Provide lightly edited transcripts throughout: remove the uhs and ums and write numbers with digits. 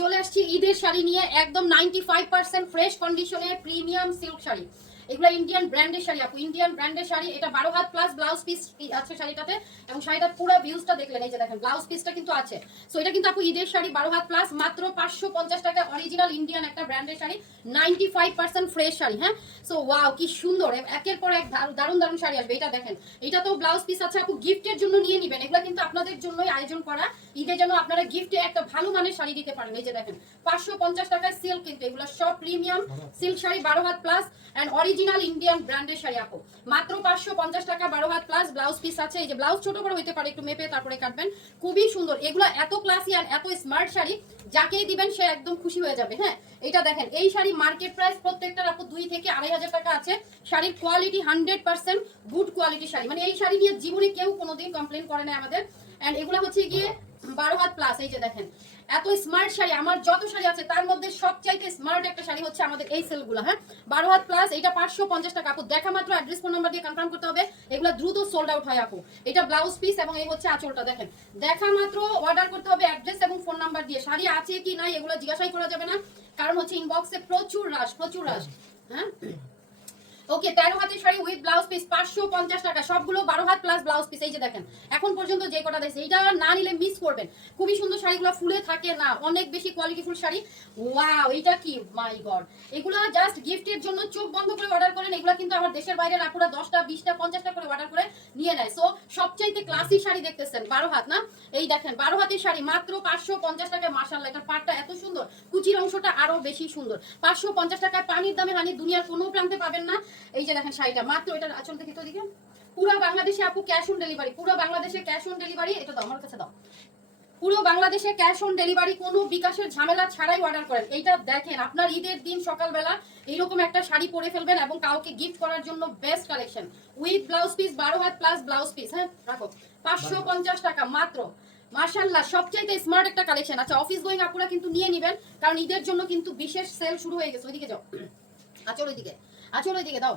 চলে আসছি ঈদের শাড়ি নিয়ে একদম 95% ফ্রেশ কন্ডিশনে প্রিমিয়াম সিল্ক শাড়ি। এগুলো ইন্ডিয়ান ব্র্যান্ডের শাড়ি আপু, ইন্ডিয়ান ব্র্যান্ডের শাড়ি। এটা 12 হাত প্লাস ব্লাউজ পিস আছে শাড়িটাতে, এবং শাড়িটার পুরো ভিউজটা দেখলেন, এই যে দেখেন ব্লাউজ পিসটা কিন্তু আছে। সো এটা কিন্তু আপু ঈদের শাড়ি 12 হাত প্লাস, মাত্র 550 টাকা। অরিজিনাল ইন্ডিয়ান একটা ব্র্যান্ডের শাড়ি, 95% ফ্রেশ শাড়ি। হ্যাঁ, সো ওয়াও কি সুন্দর, একের পর এক দারুণ দারুণ শাড়ি আসবে। এটা দেখেন, এটা তো ব্লাউজ পিস আছে আপু, গিফটের জন্য নিয়ে নেবেন। এগুলো কিন্তু আপনাদের জন্যই আয়োজন করা, ঈদের জন্য আপনারা গিফটে একটা ভালো মানের শাড়ি দিতে পারেন। এই যে দেখেন 550 টাকায় সিল্ক, কিন্তু এগুলো সব প্রিমিয়াম সিল্ক শাড়ি 12 হাত প্লাস এন্ড অরিজিনাল ইন্ডিয়ান ব্র্যান্ডের শাড়ি আপু, মাত্র 550 টাকা। 12 হাত প্লাস ব্লাউজ পিস আছে। এই যে ব্লাউজ ছোট বড় হতে পারে, একটু মেপে তারপরে কাটবেন। খুবই সুন্দর, এগুলো এত ক্লাসি আর এত স্মার্ট শাড়ি, যাকেই দিবেন সে একদম খুশি হয়ে যাবে। হ্যাঁ, এটা দেখেন, এই শাড়ি মার্কেট প্রাইস প্রত্যেকটার আপু 2 থেকে 2500 টাকা আছে। শাড়ির কোয়ালিটি 100% গুড কোয়ালিটি শাড়ি, মানে এই শাড়ি নিয়ে জীবনে কেউ কোনোদিন কমপ্লেন করে না আমাদের। এন্ড এগুলো হচ্ছে গিয়ে 12 হাত প্লাস। এই যে দেখেন এত স্মার্ট শাড়ি, আমার যত শাড়ি আছে তার মধ্যে সবচাইতে স্মার্ট একটা শাড়ি হচ্ছে আমাদের এই সেলগুলো। হ্যাঁ, 12 হাত প্লাস, এটা 550 টাকা আপু। দেখা মাত্র অ্যাড্রেস ফোন নাম্বার দিয়ে কনফার্ম করতে হবে, এগুলো দ্রুত সোল্ড আউট হয় আপু। এটা ব্লাউজ পিস এবং এই হচ্ছে আঁচলটা। দেখেন, দেখা মাত্র অর্ডার করতে হবে অ্যাড্রেস এবং ফোন নাম্বার দিয়ে। শাড়ি আছে কি নাই এগুলো জিজ্ঞাসাই করা যাবে না, কারণ হচ্ছে ইনবক্সে প্রচুর রাশ, প্রচুর রাশ। হ্যাঁ, ওকে, 13 হাতের শাড়ি উইথ ব্লাউজ পিস 550 টাকা, সবগুলো 12 হাত প্লাস ব্লাউজ পিস। এই যে দেখেন, এখন পর্যন্ত যে কটা দিয়েছে, এইটা না নিলে মিস করবেন। খুবই সুন্দর শাড়িগুলো, ফুলে থাকে না, অনেক বেশি কোয়ালিটিফুল শাড়ি। ওয়াও, এটা কি, মাই গড, এগুলো জাস্ট গিফটের জন্য চোখ বন্ধ করে অর্ডার করেন। এগুলো কিন্তু আমার দেশের বাইরের আপুরা 10টা 20টা 50টা করে অর্ডার করে নিয়ে নেয়। সো সবচাইতে ক্লাসি শাড়ি দেখতেছেন 12 হাত না, এই দেখেন 12 হাতের শাড়ি মাত্র 550 টাকায়। মাশাআল্লাহ, এটার পাটটা এত সুন্দর, কুচির অংশটা আরো বেশি সুন্দর। 550 টাকায় পানির দামে হানি দুনিয়ার কোনো প্রান্তে পাবেন না। এই যে দেখেন শাড়িটা মাত্র, এটা আঁচল থেকে তো দিকে পুরো বাংলাদেশে আপু ক্যাশ অন ডেলিভারি, পুরো বাংলাদেশে ক্যাশ অন ডেলিভারি। এটা দাও আমার কাছে দাও, পুরো বাংলাদেশে ক্যাশ অন ডেলিভারি, কোনো বিকাশের ঝামেলা ছাড়াই অর্ডার করেন। এইটা দেখেন, আপনার ঈদের দিন সকালবেলা এইরকম একটা শাড়ি পরে ফেলবেন এবং কাউকে গিফট করার জন্য best collection with blouse piece 12 হাত প্লাস ব্লাউজ পিস। হ্যাঁ রাখো, 550 টাকা মাত্র। মাশাআল্লাহ, সবচাইতে স্মার্ট একটা কালেকশন। আচ্ছা, অফিস গোয়িং আপুরা কিন্তু নিয়ে নেবেন, কারণ ঈদের জন্য কিন্তু বিশেষ সেল শুরু হয়ে গেছে। ওইদিকে যাও, আচল ওইদিকে, আচল ওইদিকে দাও।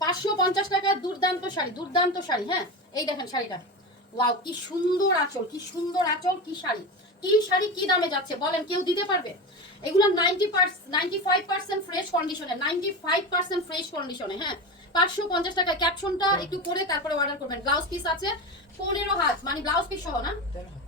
550 টাকা দুর্দান্ত শাড়ি, দুর্দান্ত শাড়ি। হ্যাঁ, এই দেখেন শাড়িটা, ওয়াও কি সুন্দর আঁচল, কি সুন্দর আঁচল, কি শাড়ি, কি শাড়ি, কি দামে যাচ্ছে বলেন, কেউ দিতে পারবে? এগুলো 95% ফ্রেশ কন্ডিশনে, 95% ফ্রেশ কন্ডিশনে। হ্যাঁ, 550 টাকা। ক্যাপশনটা একটু পরে তারপরে অর্ডার করবেন। ব্লাউজ পিস আছে 15 হাত, মানে ব্লাউজ পিস সহ না,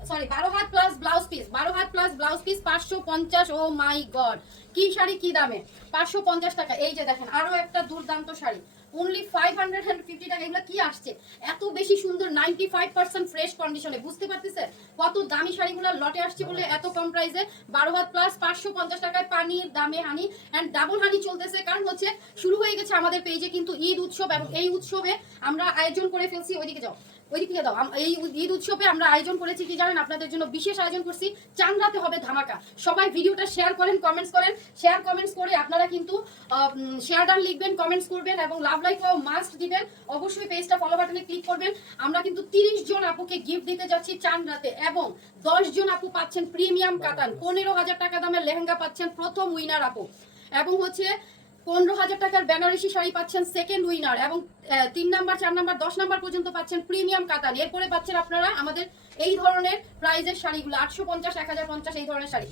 সরি 12 হাত প্লাস ব্লাউজ পিস, 12 হাত plus blouse piece 550। Oh my God, কি শাড়ি, কি দামে, 550 টাকা। এই যে দেখেন আরো একটা দুর্দান্ত শাড়ি, অনলি 550 টাকা। এগুলো কি আসছে এত বেশি সুন্দর, 95% ফ্রেশ কন্ডিশনে। বুঝতে পারতেছে কত দামি শাড়িগুলো লটে আসছে বলে এত কম প্রাইসে। 12 হাত প্লাস 550 টাকায় পানির দামে হানি এন্ড ডাবল হানি চলতেছে, কারণ হচ্ছে শুরু হয়ে গেছে আমাদের পেজে কিন্তু ঈদ উৎসব, এবং এই উৎসবে আমরা আয়োজন করে ফেলছি। ওইদিকে যাও, ওইদিকে দাও। এই ঈদ উৎসবে আমরা আয়োজন করেছি কি জানেন, আপনাদের জন্য বিশেষ আয়োজন করছি, চাঁদ রাতে হবে ধামাকা। সবাই ভিডিওটা শেয়ার করেন, কমেন্টস করেন, শেয়ার কমেন্টস করে আপনারা কিন্তু শেয়ার ডান লিখবেন, কমেন্টস করবেন এবং লাভ লাইক মাস্ট দিবেন। অবশ্যই পেজটা ফলো বাটনে ক্লিক করবেন। আমরা কিন্তু 30 জন আপুকে গিফট দিতে যাচ্ছি চাঁদ রাতে, এবং 10 জন আপু পাচ্ছেন প্রিমিয়াম কাতান। 15,000 টাকা দামের লেহেঙ্গা পাচ্ছেন প্রথম উইনার আপু, এবং হচ্ছে 15,000 টাকার বেনারসি শাড়ি পাচ্ছেন সেকেন্ড উইনার, এবং 3 নাম্বার 4 নাম্বার 10 নাম্বার পর্যন্ত পাচ্ছেন প্রিমিয়াম কাতান। এরপরে পাচ্ছেন আপনারা আমাদের এই ধরনের প্রাইজের শাড়িগুলো 850 1050 এই ধরনের শাড়ি।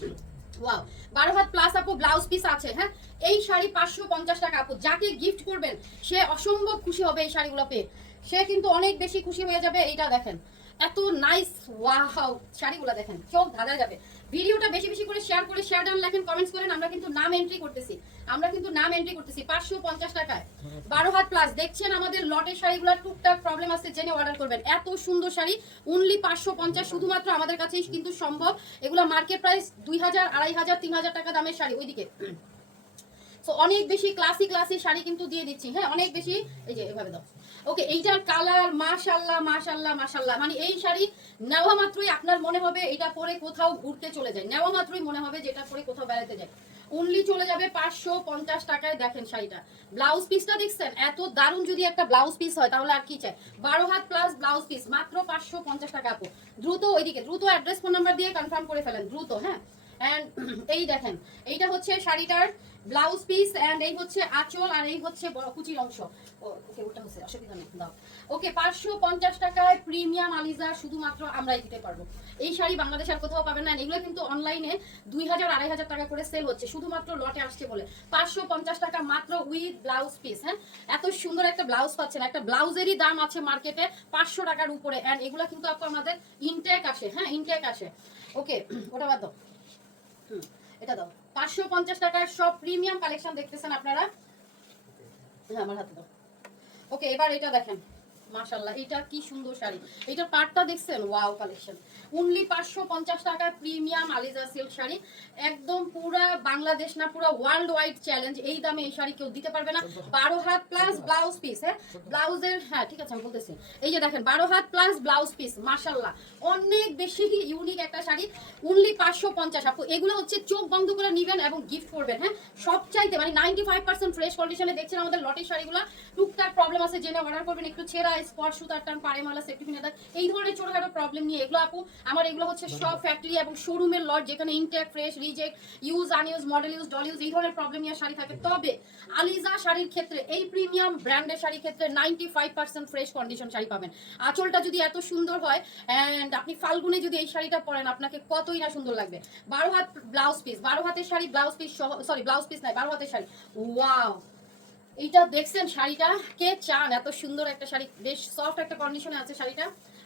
ওয়াও, 12 হাত প্লাস আপু ব্লাউজ পিস আছে। হ্যাঁ, এই শাড়ি 550 টাকা আপু। যাকে গিফট করবেন সে অসম্ভব খুশি হবে এই শাড়িগুলো পেয়ে, সে কিন্তু অনেক বেশি খুশি হয়ে যাবে। এইটা দেখেন এত নাইস, ওয়াও শাড়িগুলো দেখেন, চোখ ধাঁধা যাবে। ভিডিওটা বেশি বেশি করে শেয়ার করে শেয়ার ডান লেখেন, কমেন্টস করেন। আমরা কিন্তু নাম এন্ট্রি করতেছি, আমরা কিন্তু নাম এন্ট্রি করতেছি। 550 টাকায় 12 হাত প্লাস। দেখছেন আমাদের লটের শাড়িগুলো টুকটাক প্রবলেম আছে, জেনে অর্ডার করবেন। এত সুন্দর শাড়ি অনলি 550, শুধুমাত্র আমাদের কাছেই কিন্তু সম্ভব। এগুলো মার্কেট প্রাইস 2000 2500 3000 টাকা দামের শাড়ি। ওইদিকে সো অনেক বেশি ক্লাসি ক্লাসি শাড়ি কিন্তু দিয়ে দিচ্ছি। হ্যাঁ, অনেক বেশি। এই যে এভাবে দাও। ওকে, এইটার কালার মাশাআল্লাহ মাশাআল্লাহ মাশাআল্লাহ, মানে এই শাড়ি নেওয়া মাত্রই আপনার মনে হবে এটা পরে কোথাও ঘুরতে চলে যায়, নেওয়া মাত্রই মনে হবে যে এটা পরে কোথাও বেড়াতে যায়। অনলি চলে যাবে 550 টাকায়। দেখেন শাড়িটা, ব্লাউজ পিসটা দেখছেন এত দারুণ, যদি একটা ব্লাউজ পিস হয় তাহলে আর কি চাই। 12 হাত প্লাস ব্লাউজ পিস মাত্র 550 টাকা আপু। দ্রুত ওইদিকে, দ্রুত অ্যাড্রেস ফোন নাম্বার দিয়ে কনফার্ম করে ফেলেন দ্রুত। হ্যাঁ, এন্ড এই দেখেন, এইটা হচ্ছে শাড়িটার ব্লাউজ পিস এন্ড এই হচ্ছে আঁচল আর এই হচ্ছে কুচির অংশ। ওকে ওটা হচ্ছে অসুবিধা নেই দাও। ওকে 550 টাকায় প্রিমিয়াম আলিজা শুধুমাত্র আমরাই দিতে পারবো। এই শাড়ি বাংলাদেশ আর কোথাও পাবেন না। এগুলো কিন্তু অনলাইনে 2000 2500 টাকা করে সেল হচ্ছে, শুধুমাত্র লটে আসছে বলে। 550 টাকা মাত্র উইথ ব্লাউজ পিস। হ্যাঁ, এত সুন্দর একটা ব্লাউজ পাচ্ছেন। একটা ব্লাউজেরই দাম আছে মার্কেটে 500 টাকার উপরে, এন্ড এগুলো কিন্তু আপু আমাদের ইনটেক আসে। হ্যাঁ, ইনটেক আসে। ওকে ওটা বাদ দাও, এটা দাও। 550 টাকার সব প্রিমিয়াম কালেকশন দেখতেছেন আপনারা। হ্যাঁ, আমার হাতে দাও। ওকে এবার এটা দেখেন, মাশাআল্লাহ এটা কি সুন্দর শাড়ি। এটা পাটটা দেখছেন, ওয়াও কালেকশন। অনলি 550 টাকা প্রিমিয়াম আলিজা সিল্ক শাড়ি। একদম পুরা বাংলাদেশ না পুরা ওয়ার্ল্ড ওয়াইড চ্যালেঞ্জ, এই দামে এই শাড়ি কেউ দিতে পারবে না। 12 হাত প্লাস ব্লাউজ পিস। হ্যাঁ, ব্লাউজের, হ্যাঁ ঠিক আছে আমি বলতেছি। এই যে দেখেন 12 হাত প্লাস ব্লাউজ পিস, মাশাআল্লাহ অনেক বেশি ইউনিক একটা শাড়ি। অনলি 550 আপু। এগুলো হচ্ছে চোখ বন্ধ করে নেবেন এবং গিফট করবেন। হ্যাঁ, সব চাইতে মানে 95% ফ্রেশ কন্ডিশনে দেখছেন আমাদের লটের শাড়িগুলো। টুকটাক প্রবলেম আছে জেনে অর্ডার করবেন, একটু ছেঁড়া স্পট সুতার টান পাড়ে মালা সেফটি পিন এই ধরনের ছোটখাটো প্রবলেম নিয়ে এগুলো আপু আমার এগুলো হচ্ছে সব ফ্যাক্টরি এবং শোরুমের লট, যেখানে intake fresh reject use unused model use doll use এই ধরনের প্রবলেম নিয়ে শাড়ি থাকে। তবে আলিজা শাড়ির ক্ষেত্রে, এই প্রিমিয়াম ব্র্যান্ডের শাড়ির ক্ষেত্রে 95% ফ্রেশ কন্ডিশন শাড়ি পাবেন। আঁচলটা যদি এত সুন্দর হয় অ্যান্ড আপনি ফাল্গুনে যদি এই শাড়িটা পরেন আপনাকে কতই না সুন্দর লাগবে। 12 হাত ব্লাউজ পিস, 12 হাতের শাড়ি ব্লাউজ পিস সহ, সরি ব্লাউজ পিস নাই 12 হাতের শাড়ি। ওয়াও, এইটা দেখছেন শাড়িটা, কে চান এত সুন্দর একটা শাড়ি, বেশ সফট একটা কন্ডিশনে আছে শাড়িটা।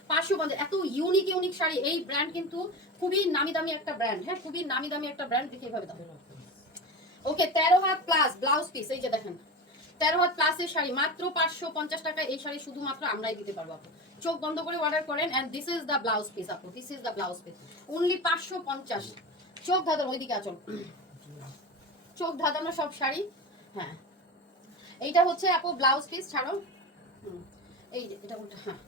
550 এত ইউনিক ইউনিক শাড়ি। এই ব্র্যান্ড কিন্তু খুবই নামি দামি একটা ব্র্যান্ড। হ্যাঁ, খুবই নামি দামি একটা ব্র্যান্ড, দেখে এভাবে দাও। ওকে 13 হাত প্লাস ব্লাউজ পিস, এই যে দেখেন 13 হাত প্লাসের শাড়ি মাত্র 550 টাকা। এই শাড়ি শুধুমাত্র আমরাই দিতে পারবো আপু। চোখ বন্ধ করে অর্ডার করেন and this is the blouse piece আপু, this is the blouse piece. Only 550। চোখ ধাঁধানো ওইদিকে আচল, চোখ ধাঁধানো সব শাড়ি। হ্যাঁ, এইটা হচ্ছে আপু ব্লাউজ পিস, ছাড়ো। এই যে এটা উল্টা, হ্যাঁ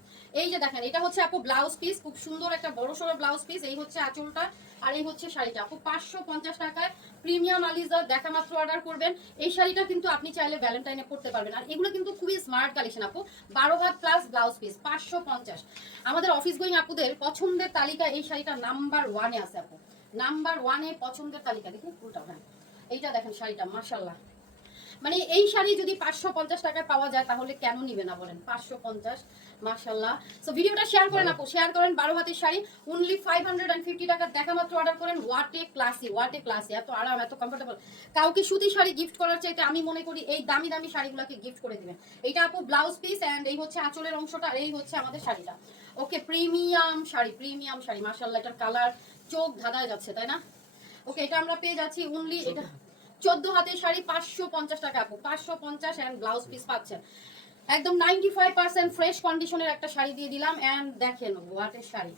এই যে দেখেন এটা হচ্ছে আপু ব্লাউজ পিস, খুব সুন্দর একটা বড় সড়ো ব্লাউজ পিস। এই হচ্ছে আঁচলটা আর এই হচ্ছে শাড়িটা আপু। 550 টাকায় প্রিমিয়াম আলিজা দেখা মাত্র অর্ডার করবেন। এই শাড়িটা কিন্তু আপনি চাইলে ভ্যালেন্টাইনে পড়তে পারবেন। আর এগুলো কিন্তু খুবই স্মার্ট কালেকশন আপু। 12 হাত প্লাস ব্লাউজ পিস 550। আমাদের অফিস গোয়িং আপুদের পছন্দের তালিকা এই শাড়িটা নাম্বার 1-এ আছে আপু, নাম্বার 1-এ পছন্দের তালিকা। দেখুন উল্টা, হ্যাঁ এইটা দেখেন শাড়িটা, মাশাআল্লাহ মানে এই শাড়ি যদি 550 টাকায় পাওয়া যায় তাহলে কেন নিবে না বলেন। 550, মাশাআল্লাহ। সো ভিডিওটা শেয়ার করেন আপু, শেয়ার করেন। 12 হাতের শাড়ি অনলি 550 টাকা দেখা মাত্র অর্ডার করেন। ওয়াটে ক্লাসি, ওয়াটে ক্লাসি, এত আরাম এত কমফোর্টেবল। কাউকে সুতি শাড়ি গিফট করার চাইতে আমি মনে করি এই দামি দামি শাড়িগুলোকে গিফট করে দিবেন। এইটা আপু ব্লাউজ পিস এন্ড এই হচ্ছে আঁচলের অংশটা আর এই হচ্ছে আমাদের শাড়িটা। ওকে প্রিমিয়াম শাড়ি, প্রিমিয়াম শাড়ি, মাশাআল্লাহ এটার কালার চোখ ধাঁধায় যাচ্ছে তাই না। ওকে এটা আমরা পেয়ে যাচ্ছি অনলি, এটা 14 হাতের শাড়ি 550 টাকা আপু, 550 এন্ড ব্লাউজ পিস পাচ্ছেন। একদম 95% ফ্রেশ কন্ডিশনের একটা শাড়ি দিয়ে দিলাম এন্ড দেখেন হোয়াটের শাড়ি।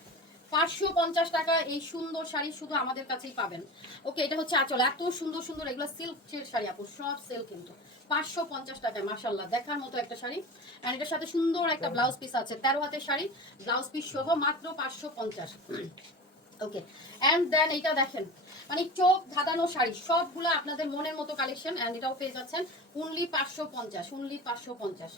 550 টাকা এই সুন্দর শাড়ি শুধু আমাদের কাছেই পাবেন। ওকে এটা হচ্ছে আঁচল, এত সুন্দর সুন্দর এগুলো সিল্কের শাড়ি আপু, সব সিল্ক কিন্তু। 550 টাকায় মাশাআল্লাহ দেখার মতো একটা শাড়ি এন্ড এটার সাথে সুন্দর একটা ব্লাউজ পিস আছে। 13 হাতের শাড়ি ব্লাউজ পিস সহ মাত্র 550। ওকে এন্ড দেন এইটা দেখেন মানে চোখ ধাঁধানো শাড়ি সবগুলো আপনাদের মনের মতো কালেকশন এন্ড এটাও পেয়ে যাচ্ছেন অনলি 550, অনলি 550।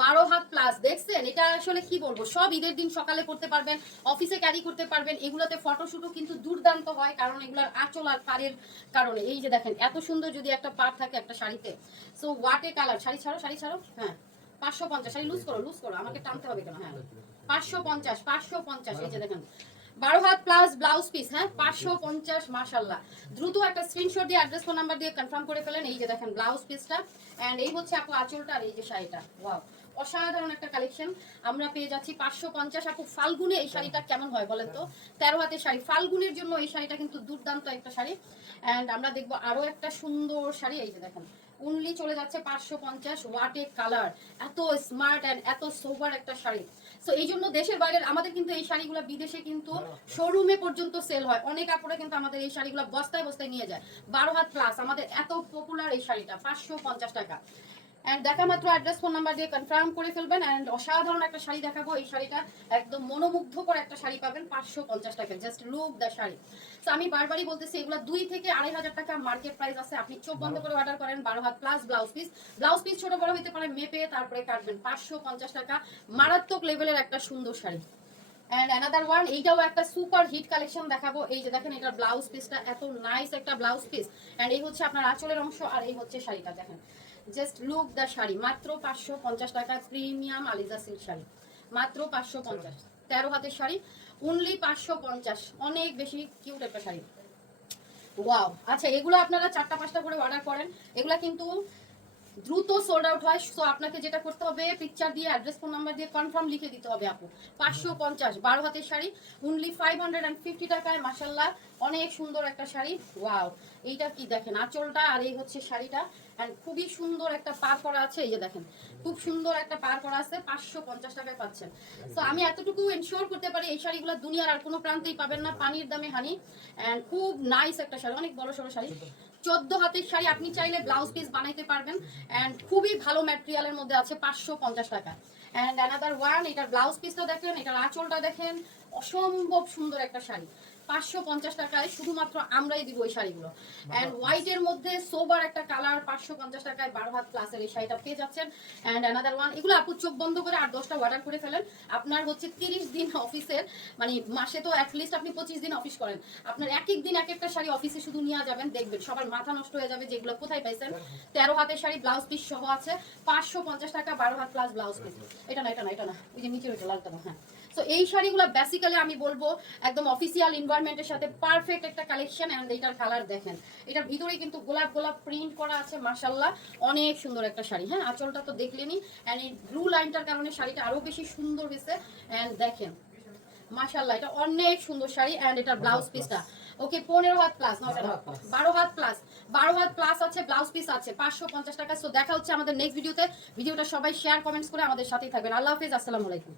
12 হাত প্লাস দেখছেন, এটা আসলে কি বলবো, সব ঈদের দিন সকালে করতে পারবেন, অফিসে ক্যারি করতে পারবেন। এগুলোতে ফটোশুটও কিন্তু দুর্দান্ত হয় কারণ এগুলোর আঁচল আর পাড়ের কারণে। এই যে দেখেন এত সুন্দর যদি একটা পাড় থাকে একটা শাড়িতে। So হোয়াটে colour. শাড়ি ছাড়ো, শাড়ি ছাড়ো। হ্যাঁ 550, শাড়ি লুজ করো, লুজ করো, আমাকে টানতে হবে কেন। হ্যাঁ 550, 550। এই যে দেখেন 12 হাত প্লাস ব্লাউজ পিস। হ্যাঁ 550, মাশাআল্লাহ। দ্রুত একটা স্ক্রিনশট দিয়ে অ্যাড্রেস ফোন নাম্বার দিয়ে কনফার্ম করে ফেলেন। এই যে দেখেন ব্লাউজ পিসটা এন্ড এই হচ্ছে আপু আঁচলটা আর এই যে শাড়িটা। ওয়াও অসাধারণ একটা কালেকশন আমরা পেয়ে যাচ্ছি 550 আপু। ফাল্গুনে এই শাড়িটা কেমন হয় বলেন তো, 13 হাতের শাড়ি ফাল্গুনের জন্য এই শাড়িটা কিন্তু দুর্দান্ত একটা শাড়ি এন্ড আমরা দেখবো আরো একটা সুন্দর শাড়ি। এই যে দেখেন অনলি চলে যাচ্ছে 550। ওয়াটে কালার, এত স্মার্ট এন্ড এত সোবার একটা শাড়ি। সো এই জন্য দেশের বাইরের আমাদের কিন্তু এই শাড়িগুলো বিদেশে কিন্তু শোরুমে পর্যন্ত সেল হয়। অনেক আপুরা কিন্তু আমাদের এই শাড়িগুলো বস্তায় বস্তায় নিয়ে যায়। 12 হাত প্লাস আমাদের এত পপুলার এই শাড়িটা 550 টাকা এন্ড দেখা মাত্র অ্যাড্রেস ফোন নাম্বার দিয়ে কনফার্ম করে ফেলবেন এন্ড অসাধারণ একটা শাড়ি দেখাবো। এই শাড়িটা একদম মনোমুগ্ধকর একটা শাড়ি পাবেন 550 টাকায়। Just look the sari. তো আমি বারবারই বলতেছি এগুলো 2 থেকে 2500 টাকা মার্কেট প্রাইস আছে। আপনি চোখ বন্ধ করে অর্ডার করেন। 12 হাত plus blouse piece, blouse piece ছোট বড় হতে পারে, মেপে তারপরে কাটবেন। 550 টাকা মারাত্মক লেভেলের একটা সুন্দর শাড়ি। অ্যান্ড অ্যানাদার ওয়ান, এইটাও একটা সুপার হিট কালেকশন দেখাবো। এই যে দেখেন এটার ব্লাউজ পিসটা এত নাইস একটা ব্লাউজ পিস, অ্যান্ড এই হচ্ছে আপনার আঁচলের অংশ, আর এই হচ্ছে শাড়িটা দেখেন। জাস্ট লুক দ্য শাড়ি, মাত্র 550 টাকা প্রিমিয়াম আলিজা সিল্ক শাড়ি, মাত্র 550। 13 হাতের শাড়ি, অনলি 550, অনেক বেশি কিউট একটা শাড়ি। ওয়াও, আচ্ছা এগুলো আপনারা 4টা 5টা করে অর্ডার করেন, এগুলা কিন্তু দ্রুত সোল্ড আউট হয়। সো আপনাকে যেটা করতে হবে, পিকচার দিয়ে অ্যাড্রেস ফোন নাম্বার দিয়ে কনফার্ম লিখে দিতে হবে আপু। 550, 12 হাতের শাড়ি, অনলি 550 টাকায়। মাশাল্লাহ, অনেক সুন্দর একটা শাড়ি। ওয়াও, এইটা কি দেখেন আঁচলটা, আর এই হচ্ছে শাড়িটা, অ্যান্ড খুবই সুন্দর একটা পার করা আছে। এই যে দেখেন খুব সুন্দর একটা পার করা আছে, 550 টাকায় পাচ্ছেন। সো আমি এতটুকু এনশিওর করতে পারি এই শাড়িগুলো দুনিয়ার আর কোনো প্রান্তেই পাবেন না, পানির দামে হানি। অ্যান্ড খুব নাইস একটা শাড়ি, অনেক বড় সড়ো শাড়ি, 14 হাতের শাড়ি। আপনি চাইলে ব্লাউজ পিস বানাইতে পারবেন, অ্যান্ড খুবই ভালো ম্যাটেরিয়ালের মধ্যে আছে, 550 টাকা। অ্যান্ড অ্যানাদার ওয়ান, এটার ব্লাউজ পিসটা দেখেন, এটার আঁচলটা দেখেন, অসম্ভব সুন্দর একটা শাড়ি, 550 টাকায় শুধুমাত্র আমরাই দিব এই শাড়িগুলো। অ্যান্ড হোয়াইটের মধ্যে সোবার একটা কালার, 550 টাকায় 12 হাত প্লাসের এই শাড়িটা পেয়ে যাচ্ছেন। অ্যান্ড অ্যানাদার ওয়ান, এগুলো আপু চোখ বন্ধ করে 8-10টা অর্ডার করে ফেলেন। আপনার হচ্ছে 30 দিন অফিসের, মানে মাসে তো অ্যাটলিস্ট আপনি 25 দিন অফিস করেন, আপনার এক এক দিন এক একটা শাড়ি অফিসে শুধু নিয়ে যাবেন, দেখবেন সবার মাথা নষ্ট হয়ে যাবে যেগুলো কোথায় পাইছেন। 13 হাতের শাড়ি, ব্লাউজ পিস সহ আছে, 550 টাকা, 12 হাত প্লাস ব্লাউজ পিস। এটা না, এটা না, এটা না, ওই যে নিচের ওইটা লালটা না। হ্যাঁ, সো এই শাড়িগুলো বেসিক্যালি আমি বলবো একদম অফিসিয়াল এনভায়রনমেন্টের সাথে পারফেক্ট একটা কালেকশন। অ্যান্ড এইটার কালার দেখেন, এটার ভিতরে কিন্তু গোলাপ গোলাপ প্রিন্ট করা আছে, মাশাল্লাহ অনেক সুন্দর একটা শাড়ি। হ্যাঁ, আঁচলটা তো দেখলেনি, অ্যান্ড এই ব্লু লাইনটার কারণে শাড়িটা আরো বেশি সুন্দর হয়েছে। অ্যান্ড দেখেন মাশাল্লাহ, এটা অনেক সুন্দর শাড়ি। অ্যান্ড এটার ব্লাউজ পিসটা ওকে 15 হাত প্লাস, না 12 হাত প্লাস, 12 হাত প্লাস আছে, ব্লাউজ পিস আছে, 550 টাকা। সো দেখা হচ্ছে আমাদের নেক্সট ভিডিওতে। ভিডিওটা সবাই শেয়ার কমেন্টস করে আমাদের সাথেই থাকবেন। আল্লাহ হাফেজ, আসসালামু আলাইকুম।